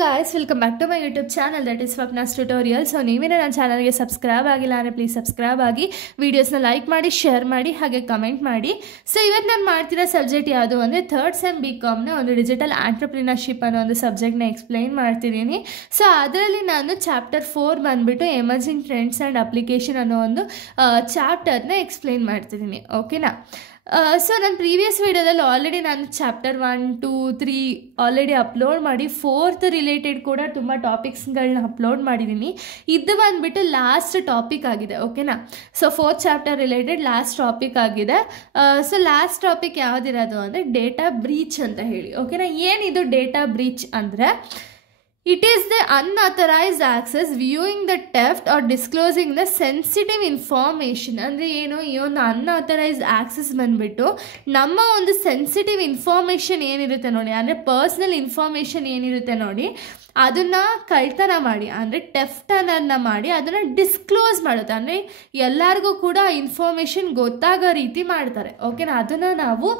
guys, welcome back to my YouTube channel, that is Swapna's Tutorial. So ನೀವೇನ ನನ್ನ ಚಾನಲ್ಗೆ subscribe ಆಗಿಲ್ಲ ಅಂದರೆ ಪ್ಲೀಸ್ ಸಬ್ಸ್ಕ್ರೈಬ್ ಆಗಿ, ವಿಡಿಯೋಸ್ನ ಲೈಕ್ ಮಾಡಿ, ಶೇರ್ ಮಾಡಿ, ಹಾಗೆ ಕಮೆಂಟ್ ಮಾಡಿ. ಸೊ ಇವತ್ತು ನಾನು ಮಾಡ್ತಿರೋ ಸಬ್ಜೆಕ್ಟ್ ಯಾವುದು ಅಂದರೆ ಥರ್ಡ್ ಸೆಮ್ BComನ ಒಂದು ಡಿಜಿಟಲ್ ಆಂಟ್ರಪ್ರಿನರ್ಶಿಪ್ ಅನ್ನೋ ಒಂದು ಸಬ್ಜೆಕ್ಟ್ನ ಎಕ್ಸ್ಪ್ಲೈನ್ ಮಾಡ್ತಿದ್ದೀನಿ. ಸೊ ಅದರಲ್ಲಿ ನಾನು ಚಾಪ್ಟರ್ 4 ಬಂದುಬಿಟ್ಟು ಎಮರ್ಜಿಂಗ್ ಟ್ರೆಂಡ್ಸ್ ಆ್ಯಂಡ್ ಅಪ್ಲಿಕೇಶನ್ ಅನ್ನೋ ಒಂದು ಚಾಪ್ಟರ್ನ ಎಕ್ಸ್ಪ್ಲೈನ್ ಮಾಡ್ತಿದ್ದೀನಿ. ಓಕೆನಾ? ಸೊ ನಾನು ಪ್ರೀವಿಯಸ್ ವೀಡಿಯೋದಲ್ಲಿ ಆಲ್ರೆಡಿ ನಾನು ಚಾಪ್ಟರ್ 1, 2, 3 ಆಲ್ರೆಡಿ ಅಪ್ಲೋಡ್ ಮಾಡಿ 4th ರಿಲೇಟೆಡ್ ಕೂಡ ತುಂಬ ಟಾಪಿಕ್ಸ್ಗಳನ್ನ ಅಪ್ಲೋಡ್ ಮಾಡಿದ್ದೀನಿ. ಇದು ಬಂದುಬಿಟ್ಟು ಲಾಸ್ಟ್ ಟಾಪಿಕ್ ಆಗಿದೆ. ಓಕೆನಾ? So 4th chapter related last topic ಆಗಿದೆ. ಸೊ ಲಾಸ್ಟ್ ಟಾಪಿಕ್ ಯಾವುದಿರೋದು ಅಂದರೆ ಡೇಟಾ ಬ್ರೀಚ್ ಅಂತ ಹೇಳಿ. ಓಕೆನಾ? ಏನಿದು ಡೇಟಾ ಬ್ರೀಚ್ ಅಂದರೆ it is the unauthorized access, viewing the theft or disclosing the sensitive information. ಅಂದರೆ ಏನು, ಈ ಒಂದು ಅನ್ಆಥರೈಸ್ಡ್ ಆಕ್ಸೆಸ್ ಬಂದುಬಿಟ್ಟು ನಮ್ಮ ಒಂದು ಸೆನ್ಸಿಟಿವ್ ಇನ್ಫಾರ್ಮೇಷನ್ ಏನಿರುತ್ತೆ ನೋಡಿ, ಅಂದರೆ ಪರ್ಸ್ನಲ್ ಇನ್ಫಾರ್ಮೇಷನ್ ಏನಿರುತ್ತೆ ನೋಡಿ, ಅದನ್ನು ಕಳ್ತನ ಮಾಡಿ, ಅಂದರೆ ಟೆಫ್ಟನ್ನು ಮಾಡಿ ಅದನ್ನು ಡಿಸ್ಕ್ಲೋಸ್ ಮಾಡುತ್ತೆ. ಅಂದರೆ ಎಲ್ಲರಿಗೂ ಕೂಡ ಇನ್ಫಾರ್ಮೇಷನ್ ಗೊತ್ತಾಗೋ ರೀತಿ ಮಾಡ್ತಾರೆ. ಓಕೆನಾ? ಅದನ್ನು ನಾವು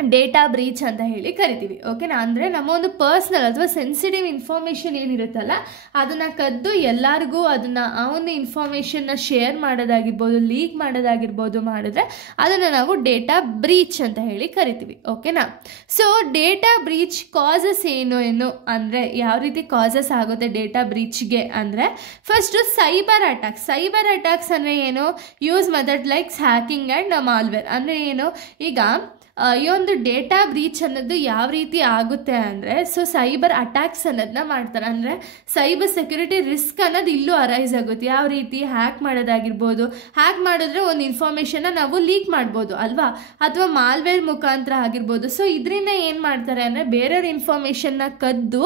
ಡೇಟಾ ಬ್ರೀಚ್ ಅಂತ ಹೇಳಿ ಕರಿತೀವಿ. ಓಕೆನಾ? ಅಂದರೆ ನಮ್ಮ ಒಂದು ಪರ್ಸ್ನಲ್ ಅಥವಾ ಸೆನ್ಸಿಟಿವ್ ಇನ್ಫಾರ್ಮೇಷನ್ ಏನಿರುತ್ತಲ್ಲ ಅದನ್ನು ಕದ್ದು ಎಲ್ಲರಿಗೂ ಅದನ್ನು ಆ ಒಂದು ಇನ್ಫಾರ್ಮೇಷನ್ನ ಶೇರ್ ಮಾಡೋದಾಗಿರ್ಬೋದು, ಲೀಕ್ ಮಾಡೋದಾಗಿರ್ಬೋದು ಮಾಡಿದ್ರೆ ಅದನ್ನು ನಾವು ಡೇಟಾ ಬ್ರೀಚ್ ಅಂತ ಹೇಳಿ ಕರಿತೀವಿ. ಓಕೆನಾ? ಸೊ ಡೇಟಾ ಬ್ರೀಚ್ ಕಾಸಸ್ ಏನು ಅಂದರೆ ಯಾವ ರೀತಿ ಕಾಸಸ್ ಆಗುತ್ತೆ ಡೇಟಾ ಬ್ರೀಚ್ಗೆ ಅಂದರೆ ಫಸ್ಟು ಸೈಬರ್ ಅಟ್ಯಾಕ್ಸ್ ಅಂದರೆ ಏನು, use method likes hacking and malware. ಅಂದರೆ ಏನು, ಈಗ ಈ ಒಂದು ಡೇಟಾ ಬ್ರೀಚ್ ಅನ್ನೋದು ಯಾವ ರೀತಿ ಆಗುತ್ತೆ ಅಂದರೆ ಸೈಬರ್ ಅಟ್ಯಾಕ್ಸ್ ಅನ್ನೋದನ್ನ ಮಾಡ್ತಾರೆ. ಅಂದರೆ ಸೈಬರ್ ಸೆಕ್ಯೂರಿಟಿ ರಿಸ್ಕ್ ಅನ್ನೋದು ಇಲ್ಲೂ ಅರೈಸ್ ಆಗುತ್ತೆ. ಯಾವ ರೀತಿ ಹ್ಯಾಕ್ ಮಾಡೋದಾಗಿರ್ಬೋದು, ಹ್ಯಾಕ್ ಮಾಡಿದ್ರೆ ಒಂದು ಇನ್ಫಾರ್ಮೇಷನ್ನ ನಾವು ಲೀಕ್ ಮಾಡ್ಬೋದು ಅಲ್ವಾ, ಅಥವಾ ಮಾಲ್ವೇರ್ ಮುಖಾಂತರ ಆಗಿರ್ಬೋದು. ಸೊ ಇದರಿಂದ ಏನು ಮಾಡ್ತಾರೆ ಅಂದರೆ ಬೇರೆಯವ್ರ ಇನ್ಫಾರ್ಮೇಷನ್ನ ಕದ್ದು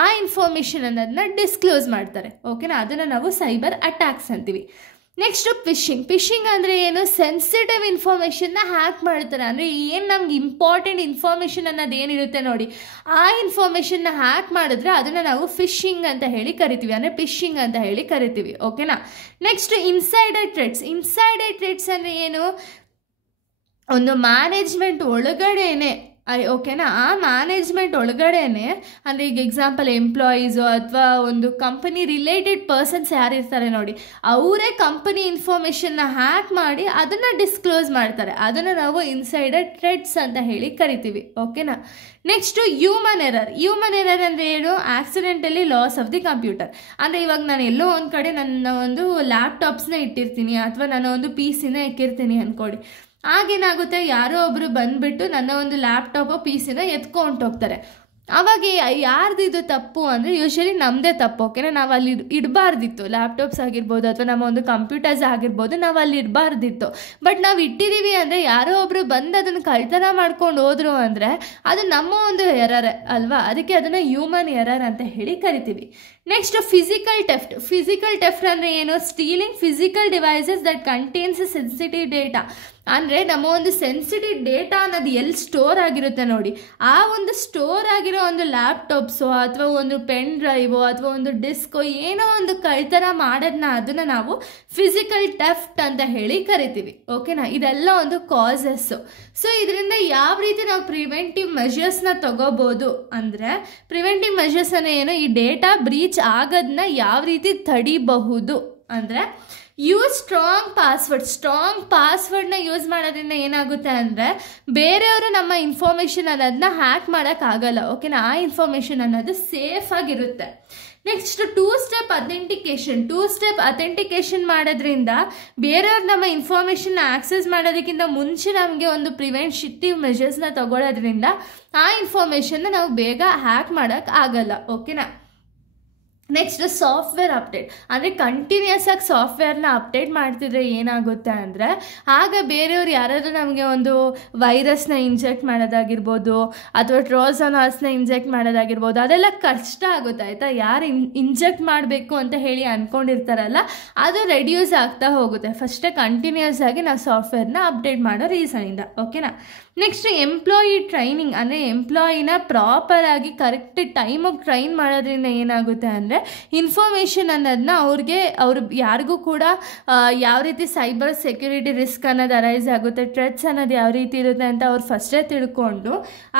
ಆ ಇನ್ಫಾರ್ಮೇಷನ್ ಅನ್ನೋದನ್ನ ಡಿಸ್ಕ್ಲೋಸ್ ಮಾಡ್ತಾರೆ. ಓಕೆನಾ? ಅದನ್ನು ನಾವು ಸೈಬರ್ ಅಟ್ಯಾಕ್ಸ್ ಅಂತೀವಿ. ನೆಕ್ಸ್ಟು ಫಿಶಿಂಗ್ ಅಂದರೆ ಏನು, ಸೆನ್ಸಿಟಿವ್ ಇನ್ಫಾರ್ಮೇಷನ್ನ ಹ್ಯಾಕ್ ಮಾಡ್ತಾರೆ. ಅಂದರೆ ಏನು ನಮ್ಗೆ ಇಂಪಾರ್ಟೆಂಟ್ ಇನ್ಫಾರ್ಮೇಷನ್ ಅನ್ನೋದು ಏನಿರುತ್ತೆ ನೋಡಿ, ಆ ಇನ್ಫಾರ್ಮೇಷನ್ನ ಹ್ಯಾಕ್ ಮಾಡಿದ್ರೆ ಅದನ್ನು ನಾವು ಫಿಶಿಂಗ್ ಅಂತ ಹೇಳಿ ಕರಿತೀವಿ, ಅಂದರೆ ಫಿಶಿಂಗ್ ಅಂತ ಹೇಳಿ ಕರಿತೀವಿ. ಓಕೆನಾ? ನೆಕ್ಸ್ಟ್ ಇನ್ಸೈಡರ್ ಟ್ರೇಡ್ಸ್ ಅಂದರೆ ಏನು, ಒಂದು ಮ್ಯಾನೇಜ್ಮೆಂಟ್ ಒಳಗಡೆನೆ, ಓಕೆನಾ, ಆ ಮ್ಯಾನೇಜ್ಮೆಂಟ್ ಒಳಗಡೆನೆ, ಅಂದರೆ ಈಗ ಎಕ್ಸಾಂಪಲ್ ಎಂಪ್ಲಾಯೀಸು ಅಥವಾ ಒಂದು ಕಂಪನಿ ರಿಲೇಟೆಡ್ ಪರ್ಸನ್ಸ್ ಯಾರಿರ್ತಾರೆ ನೋಡಿ, ಅವರೇ ಕಂಪನಿ ಇನ್ಫಾರ್ಮೇಷನ್ನ ಹ್ಯಾಕ್ ಮಾಡಿ ಅದನ್ನು ಡಿಸ್ಕ್ಲೋಸ್ ಮಾಡ್ತಾರೆ. ಅದನ್ನು ನಾವು ಇನ್ಸೈಡರ್ ಟ್ರೇಡ್ಸ್ ಅಂತ ಹೇಳಿ ಕರಿತೀವಿ. ಓಕೆನಾ? ನೆಕ್ಸ್ಟು ಹ್ಯೂಮನ್ ಎರರ್ ಅಂದರೆ ಏನು, accidentally loss of the computer. ಅಂದರೆ ಇವಾಗ ನಾನು ಎಲ್ಲೋ ಒಂದು ಕಡೆ ನನ್ನ ಒಂದು ಲ್ಯಾಪ್ಟಾಪ್ಸ್ನ ಇಟ್ಟಿರ್ತೀನಿ ಅಥವಾ ನನ್ನ ಒಂದು PC ಇಕ್ಕಿರ್ತೀನಿ ಅಂದ್ಕೊಳ್ಳಿ. ಆಗೇನಾಗುತ್ತೆ, ಯಾರೋ ಒಬ್ಬರು ಬಂದುಬಿಟ್ಟು ನನ್ನ ಒಂದು ಲ್ಯಾಪ್ಟಾಪು PC ಎತ್ಕೊಂಡು ಹೋಗ್ತಾರೆ. ಆವಾಗ ಯಾರ್ದು ಇದು ತಪ್ಪು ಅಂದರೆ ಯೂಶ್ವಲಿ ನಮ್ಮದೇ ತಪ್ಪು. ಓಕೆನಾ? ನಾವು ಅಲ್ಲಿ ಇಡಬಾರ್ದಿತ್ತು, ಲ್ಯಾಪ್ಟಾಪ್ಸ್ ಆಗಿರ್ಬೋದು ಅಥವಾ ನಮ್ಮ ಒಂದು ಕಂಪ್ಯೂಟರ್ಸ್ ಆಗಿರ್ಬೋದು, ನಾವು ಅಲ್ಲಿ ಇಡಬಾರ್ದಿತ್ತು. ಬಟ್ ನಾವು ಇಟ್ಟಿದ್ದೀವಿ ಅಂದರೆ ಯಾರೋ ಒಬ್ಬರು ಬಂದು ಅದನ್ನು ಕಳ್ತನ ಮಾಡ್ಕೊಂಡು ಹೋದ್ರು ಅಂದರೆ ಅದು ನಮ್ಮ ಒಂದು ಎರರ್ ಅಲ್ವಾ, ಅದಕ್ಕೆ ಅದನ್ನು ಹ್ಯೂಮನ್ ಎರರ್ ಅಂತ ಹೇಳಿ ಕರಿತೀವಿ. ನೆಕ್ಸ್ಟ್ ಫಿಸಿಕಲ್ ಟೆಫ್ಟ್ ಅಂದರೆ ಏನು, stealing physical devices that contains sensitive data. ಅಂದರೆ ನಮ್ಮ ಒಂದು ಸೆನ್ಸಿಟಿವ್ ಡೇಟಾ ಅನ್ನೋದು ಎಲ್ಲಿ ಸ್ಟೋರ್ ಆಗಿರುತ್ತೆ ನೋಡಿ, ಆ ಒಂದು ಸ್ಟೋರ್ ಆಗಿರೋ ಒಂದು ಲ್ಯಾಪ್ಟಾಪ್ಸು ಅಥವಾ ಒಂದು ಪೆನ್ ಡ್ರೈವೋ ಅಥವಾ ಒಂದು ಡಿಸ್ಕೋ ಏನೋ ಒಂದು ಕಳ್ತನ ಮಾಡೋದನ್ನ ಅದನ್ನು ನಾವು ಫಿಸಿಕಲ್ ಟೆಫ್ಟ್ ಅಂತ ಹೇಳಿ ಕರಿತೀವಿ. ಓಕೆನಾ? ಇದೆಲ್ಲ ಒಂದು ಕಾಸಸ್ಸು. ಸೊ ಇದರಿಂದ ಯಾವ ರೀತಿ ನಾವು ಪ್ರಿವೆಂಟಿವ್ ಮೆಷರ್ಸ್ನ ತಗೋಬೋದು ಅಂದರೆ, ಪ್ರಿವೆಂಟಿವ್ ಮೆಷರ್ಸ್ ಅನ್ನೋ ಏನು, ಈ ಡೇಟಾ ಬ್ರೀಚ್ ಆಗೋದನ್ನ ಯಾವ ರೀತಿ ತಡಿಬಹುದು ಅಂದರೆ ಯೂಸ್ ಸ್ಟ್ರಾಂಗ್ ಪಾಸ್ವರ್ಡ್ನ ಯೂಸ್ ಮಾಡೋದ್ರಿಂದ ಏನಾಗುತ್ತೆ ಅಂದರೆ ಬೇರೆಯವರು ನಮ್ಮ ಇನ್ಫಾರ್ಮೇಷನ್ ಅನ್ನೋದನ್ನ ಹ್ಯಾಕ್ ಮಾಡೋಕ್ಕಾಗಲ್ಲ. ಓಕೆನಾ? ಆ ಇನ್ಫಾರ್ಮೇಷನ್ ಅನ್ನೋದು ಸೇಫ್ ಆಗಿರುತ್ತೆ. ನೆಕ್ಸ್ಟ್ ಟೂ ಸ್ಟೆಪ್ ಅಥೆಂಟಿಕೇಶನ್ ಮಾಡೋದ್ರಿಂದ ಬೇರೆಯವ್ರು ನಮ್ಮ ಇನ್ಫಾರ್ಮೇಷನ್ನ ಆಕ್ಸೆಸ್ ಮಾಡೋದಕ್ಕಿಂತ ಮುಂಚೆ ನಮಗೆ ಒಂದು ಪ್ರಿವೆಂಟಿವ್ ಮೆಷರ್ಸ್ನ ತಗೊಳ್ಳೋದ್ರಿಂದ ಆ ಇನ್ಫಾರ್ಮೇಷನ್ನ ನಾವು ಬೇಗ ಹ್ಯಾಕ್ ಮಾಡೋಕ್ಕೆ ಆಗಲ್ಲ. ಓಕೆನಾ? ನೆಕ್ಸ್ಟ್ ಸಾಫ್ಟ್ವೇರ್ ಅಪ್ಡೇಟ್ ಅಂದರೆ ಕಂಟಿನ್ಯೂಸ್ ಆಗಿ ಸಾಫ್ಟ್ವೇರ್ನ ಅಪ್ಡೇಟ್ ಮಾಡ್ತಿದ್ರೆ ಏನಾಗುತ್ತೆ ಅಂದರೆ ಆಗ ಬೇರೆಯವ್ರು ಯಾರಾದರೂ ನಮಗೆ ಒಂದು ವೈರಸ್ನ ಇಂಜೆಕ್ಟ್ ಮಾಡೋದಾಗಿರ್ಬೋದು ಅಥವಾ ಟ್ರೋಜನಾಸ್ನ ಇಂಜೆಕ್ಟ್ ಮಾಡೋದಾಗಿರ್ಬೋದು, ಅದೆಲ್ಲ ಕಷ್ಟ ಆಗುತ್ತೆ. ಆಯಿತಾ? ಯಾರು ಇಂಜೆಕ್ಟ್ ಮಾಡಬೇಕು ಅಂತ ಹೇಳಿ ಅಂದ್ಕೊಂಡಿರ್ತಾರಲ್ಲ ಅದು ರೆಡ್ಯೂಸ್ ಆಗ್ತಾ ಹೋಗುತ್ತೆ. ಫಸ್ಟೇ ಕಂಟಿನ್ಯೂಸ್ ಆಗಿ ನಾವು ಸಾಫ್ಟ್ವೇರ್ನ ಅಪ್ಡೇಟ್ ಮಾಡೋ ರೀಸನಿಂದ. ಓಕೆನಾ? ನೆಕ್ಸ್ಟ್ ಎಂಪ್ಲಾಯಿ ಟ್ರೈನಿಂಗ್ ಅಂದರೆ ಎಂಪ್ಲಾಯಿನ ಪ್ರಾಪರಾಗಿ ಕರೆಕ್ಟ್ ಟೈಮಿಗೆ ಟ್ರೈನ್ ಮಾಡೋದ್ರಿಂದ ಏನಾಗುತ್ತೆ ಅಂದರೆ ಇನ್ಫಾರ್ಮೇಷನ್ ಅನ್ನೋದನ್ನ ಅವ್ರು ಯಾರಿಗೂ ಕೂಡ ಯಾವ ರೀತಿ ಸೈಬರ್ ಸೆಕ್ಯೂರಿಟಿ ರಿಸ್ಕ್ ಅನ್ನೋದು ಅರೈಸ್ ಆಗುತ್ತೆ, ಥ್ರೆಟ್ಸ್ ಅನ್ನೋದು ಯಾವ ರೀತಿ ಇರುತ್ತೆ ಅಂತ ಅವ್ರು ಫಸ್ಟೇ ತಿಳ್ಕೊಂಡು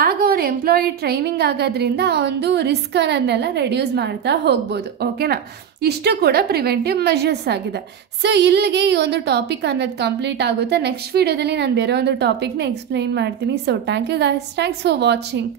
ಆಗ ಅವ್ರ ಎಂಪ್ಲಾಯಿ ಟ್ರೈನಿಂಗ್ ಆಗೋದ್ರಿಂದ ಆ ಒಂದು ರಿಸ್ಕ್ ಅನ್ನೋದನ್ನೆಲ್ಲ ರೆಡ್ಯೂಸ್ ಮಾಡ್ತಾ ಹೋಗ್ಬೋದು. ಓಕೆನಾ, ಇಷ್ಟು ಕೂಡ ಪ್ರಿವೆಂಟಿವ್ ಮೆಷರ್ಸ್ ಆಗಿದೆ. ಸೊ ಇಲ್ಲಿಗೆ ಈ ಒಂದು ಟಾಪಿಕ್ ಅನ್ನೋದು ಕಂಪ್ಲೀಟ್ ಆಗುತ್ತೆ. ನೆಕ್ಸ್ಟ್ ವಿಡಿಯೋದಲ್ಲಿ ನಾನು ಬೇರೆ ಒಂದು ಟಾಪಿಕ್ನ ಎಕ್ಸ್ಪ್ಲೈನ್ ಮಾಡ್ತೀನಿ. So thank you guys, thanks for watching.